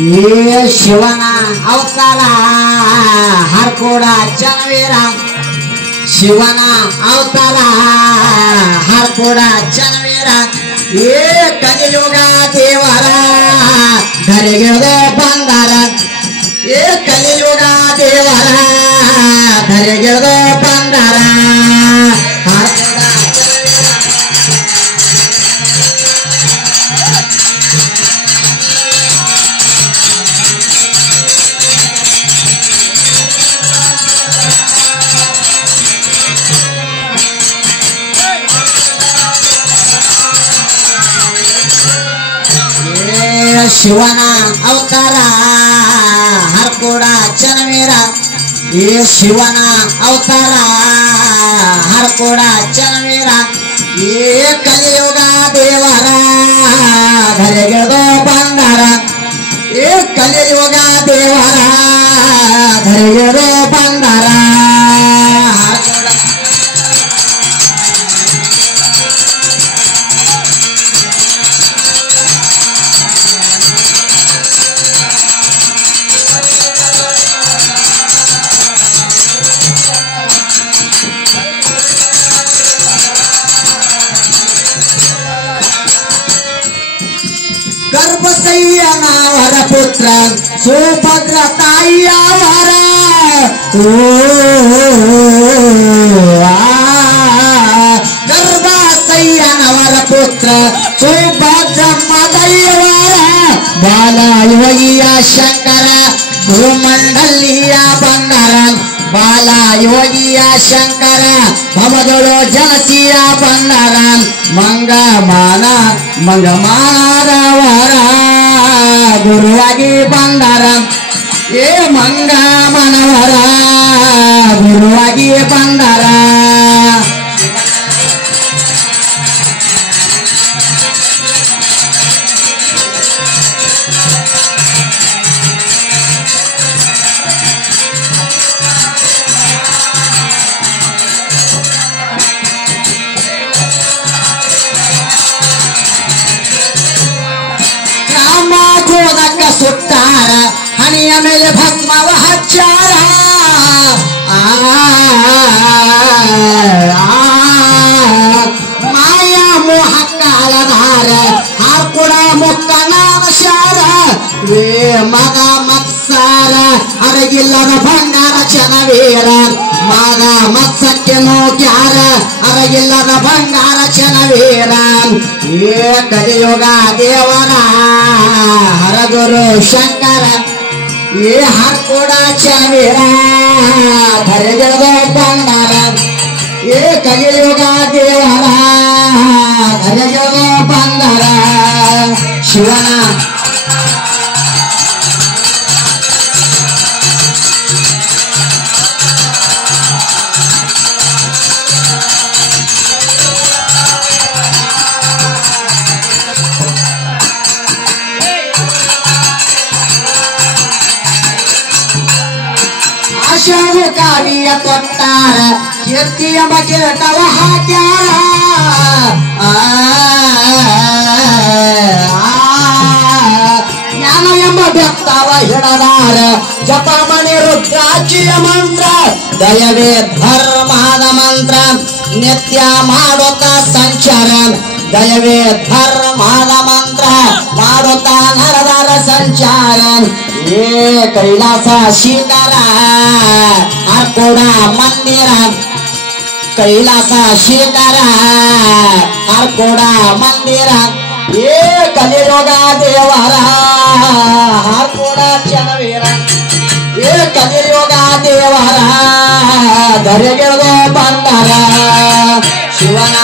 ये शिवना अवतारा हरकोडा चनवीरा शिवना अवतारा हरकोडा चनवीरा ये कलियुगा देवरा धरिगिळदो ಬಂದಾರ ये कलियुगा देवरा धरिगिळदो ಬಂದಾರ शिवना अवतारा हरकोडा चनवीरा ये शिवना अवतारा हरकोडा चनवीरा ये कलियुगा देवरा धरिगिळदो ಬಂದಾರ ये कलियुगा देवरा धरिगिळदो ಬಂದಾರ गर्भसैयनावर पुत्र सुभद्र ताईयावर गर्भसैयनावर पुत्र सुभद्र मदैयावर बालयोगिया शंकर भूमंडलिया ಬಂದಾರ ಬಾಲಯೋಗಿಯ ಶಂಕರ ಭವದೊಳು ಜನಸಿಯ ಬಂದಾರ ಮಂಗಮಾನವರ ಗುರುವಾಗಿ ಬಂದಾರ ಏ ಮಂಗಮಾನವರ ಗುರುವಾಗಿ ಬಂದಾರ ಸುತ್ತಾರ ಹಣಿಯ ಮೇಲೆ ಭಸ್ಮವ ಹಚ್ಚಾರ ಮಾಯಾ ಮೋಹ ಕಾಲಧಾರ ಹಾಕುಡ ಮುಕ್ಕನ ಶಾರ ವೇ ಮಗ ಮತ್ಸಾರ ಅರಗಿಲ್ಲದ ಬಂಗಾರ ಚನವೀರ ಮಗ ಮತ್ಸಕ್ಕೆ ನೋಕ್ಯಾರ ಅರಗಿಲ್ಲದ ಬಂಗಾರ ಚನವೀರ ಏ ಕಲಿಯುಗ ದೇವರ ಹರಗುರು ಶಂಕರ ये हरकोडा चनवीरा धरिगिळदो ಬಂದಾರ ये कलियुगा देवरा धरिगिळदो ಬಂದಾರ ಶಿವನ ಕಾವಿಯ ಕೊಟ್ಟಾರ ಕೀರ್ತಿಯ ಬಗೆಟವ ಹಾಕ್ಯಾರ ಜ್ಞಾನ ಎಂಬ ಬೆತ್ತವ ಹಿಡದಾರ ಜಪಮಣಿ ರುದ್ರಾಕ್ಷಿಯ ಮಂತ್ರ ದಯವೇ ಧರ್ಮದ ಮಂತ್ರ ನಿತ್ಯ ಮಾಡುತ್ತ ಸಂಚಾರ ದಯವೇ ಧರ್ಮದ ಮಂತ್ರ ಮಾಡುತ್ತ ನರದರ ಸಂಚಾರ ಏ ಕೈಲಾಸ ಶಿಖರ ಹರಕೋಡ ಮಂದಿರ ಕೈಲಾಸ ಶಿಖರ ಹರಕೋಡ ಮಂದಿರ ಏ ಕಲಿಯುಗ ದೇವರ ಹರಕೋಡ ಚನವೀರ ಏ ಕಲಿಯುಗ ದೇವರ ಧರಿಗಿಳದೋ ಬಂದಾರ ಶಿವನ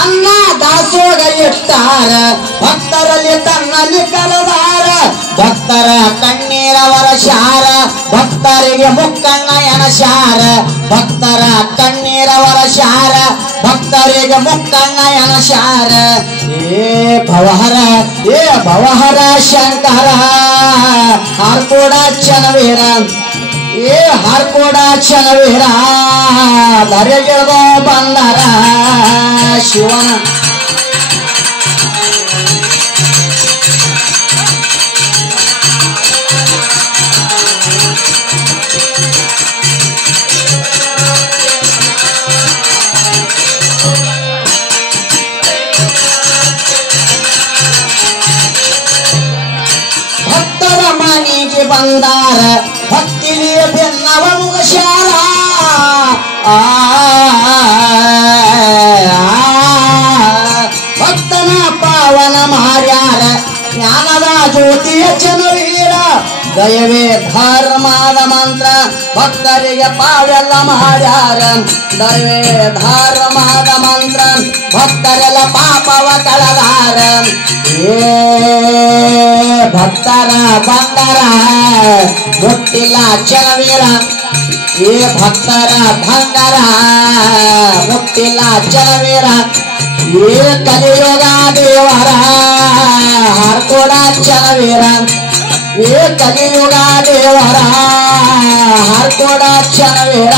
ಅನ್ನ ದಾಸೋಗ ಇಟ್ಟಾರ ಭಕ್ತರಲ್ಲಿ ತನ್ನಲ್ಲಿ ಕಲದಾರ ಭಕ್ತರ ಕಣ್ಣೀರ ವರ್ಷಾರ ಭಕ್ತರಿಗೆ ಮುಕ್ಕಣ್ಣ ಎನಶಾರ ಭಕ್ತರ ಕಣ್ಣೀರ ವರ್ಷಾರ ಭಕ್ತರಿಗೆ ಮುಕ್ಕಣ್ಣ ಎನಶಾರ ಏ ಭವಹರ ಶಂಕರ ಹಾರ್ಕೋಡ ಚನವೀರ ಹಾರ್ಕೋಡ ಚನವೀರ ಧರೆಗಿಳ್ದೋ ಬಂದರ ಶಿವನ ಬಂದಾರ ಭಕ್ತಿಲಿ ಬೆನ್ನವ ಮುಗಶಾಲ ಭಕ್ತನ ಪಾವನ ಮಾರ್ಯಾರ ಜ್ಞಾನದ ಜ್ಯೋತಿಯ ಚನವೀರ ದಯವೇ ಧರ್ಮದ ಮಂತ್ರ ಭಕ್ತರಿಗೆ ಪಾವೆಲ್ಲ ಮಾಡ್ಯಾರ ದಯವೇ ಧರ್ಮದ ಮಂತ್ರ ಭಕ್ತರೆಲ್ಲ ಪಾಪವ ಕಳೆದಾರ ಭಕ್ತರ ಬಂದರ ಮುಟ್ಟಿಲ್ಲ ಚನವೀರ ಭಕ್ತರ ಬಂದರ ಮುಟ್ಟಿಲ್ಲ ಚನವೀರ ಕಲಿಯುಗ ದೇವರ ಹಾರ್ಕೋಡ ಚನವೀರ ಕಲಿಯುಗ ದೇವರ ಹಾರ್ಕೋಡ ಚನವೀರ